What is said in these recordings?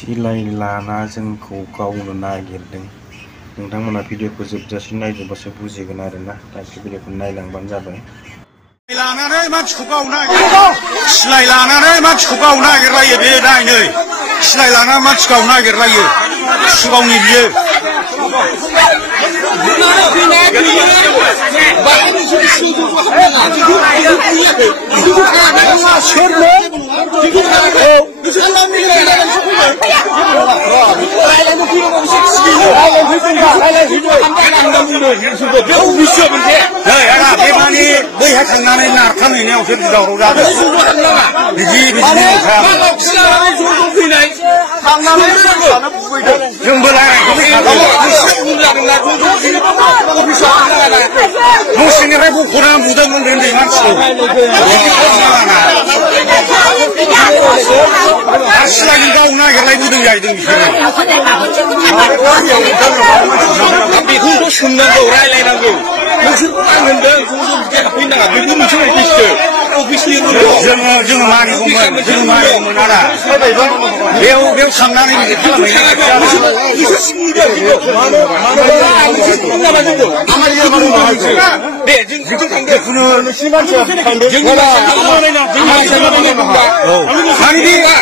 सिलाय लाना जोंखौ गावनो नागिरदों। नोंथांमोना भिडिअखौ जोबजासिम नायजोबबासो बुजिगोन आरोना। दा भिडिअखौ नायलांबानो जाबाय। लानानै मानसिखौ गावनो नागिरो, सिलाय लानानै मानसिखौ गावनो नागिरलायो बे नायनै, सिलाय लानानै मानसि गावनो नागिरलायो, सिगावनि बियो। बैहाय थांनानै नारखांहैनायावसो दावराव जादों। बिदि जोंबो न' सिंनिफ्राय बख'ना बुदोंमोन उन्दै मानसिखौ। सिलायजों गावनो नागिरलायबोदों जाहैदों बिसोरो। बेखौथ' सोंनांगौ, रायलायनांगौ। नोंसोरखौ आं होनदों फैनाङा, बेखौ नोंसोर जोङो मानिगौमोन आदा। बेयाव थांनानै बिदि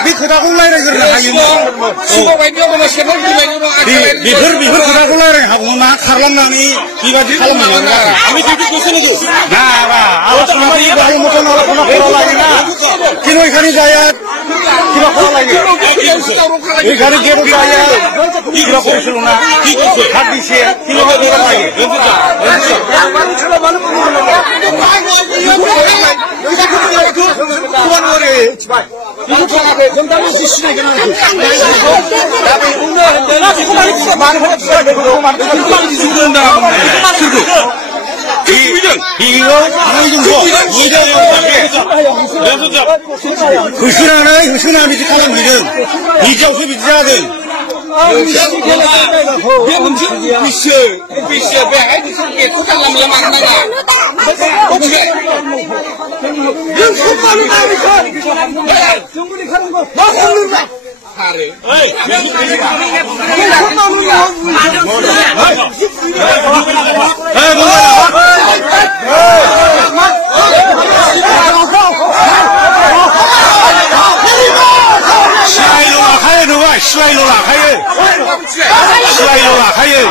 बे खोथाखौ रायज्लायग्रोनो हायोमोन। बेफोर खोथाखौ रायज्लायनो हागौमोन ना, खारलांनानै बेबादि खालामनांगोन आरो। কিন্তু এখানে যায় কিবা করা লাগে, এখানে গেট যায় কিবা করেছিল না, হাত দিছে কিভাবে করা লাগে। होसोना बिदि खालामहैदों, हिजावसो बिदि जादों। सिलायल' लाखायो, सिलायल' लाखायो।